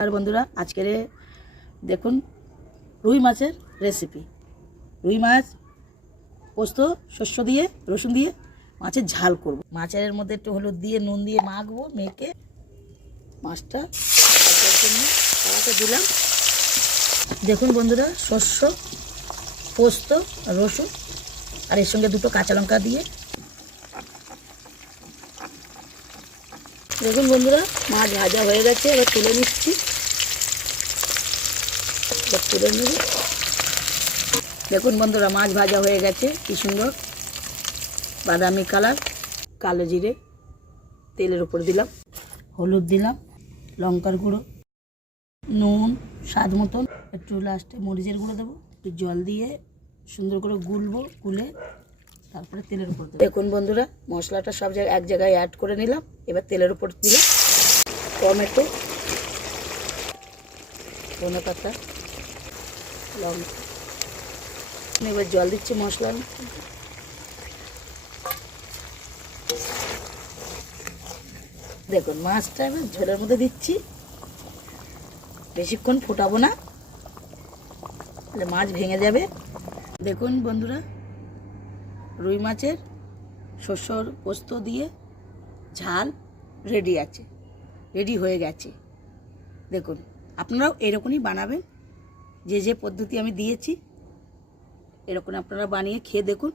আর বন্ধুরা আজকের দেখুন রুই মাছের রেসিপি। রুই মাছ পোস্ত শস্য দিয়ে রসুন দিয়ে মাছের ঝাল করব। মাছের মধ্যে একটু হলুদ দিয়ে নুন দিয়ে মাখবো, মেখে মাছটা কড়াতে দিলাম। দেখুন বন্ধুরা, শস্য পোস্ত রসুন আর এর সঙ্গে দুটো কাঁচা লঙ্কা দিয়ে দেখুন বন্ধুরা মাছ ভাজা হয়ে গেছে। এবার তুলে নিচ্ছি, তুলে নেব। দেখুন বন্ধুরা মাছ ভাজা হয়ে গেছে, কি সুন্দর বাদামি কালার। কালো জিরে তেলের উপর দিলাম, হলুদ দিলাম, লঙ্কার গুঁড়ো, নুন স্বাদ মতন, একটু লাস্টে মরিচের গুঁড়ো দেবো। একটু জল দিয়ে সুন্দর করে গুলবো, গুলে তারপরে তেলের উপর দেবো। দেখুন বন্ধুরা মশলাটা সব জায়গায় এক জায়গায় অ্যাড করে নিলাম। এবার তেলের উপর দিলাম টমেটো, ধনে পাতা, লঙ্কা। এবার জল দিচ্ছি মশলার। দেখুন মাছটা এবার ঝোলের মধ্যে দিচ্ছি, বেশিক্ষণ ফোটাবো না, তাহলে মাছ ভেঙে যাবে। দেখুন বন্ধুরা রুই মাছের শস্যর পোস্ত দিয়ে ঝাল রেডি হয়ে গেছে। দেখুন আপনারাও এরকমই বানাবেন, যে পদ্ধতি আমি দিয়েছি এরকম আপনারা বানিয়ে খেয়ে দেখুন।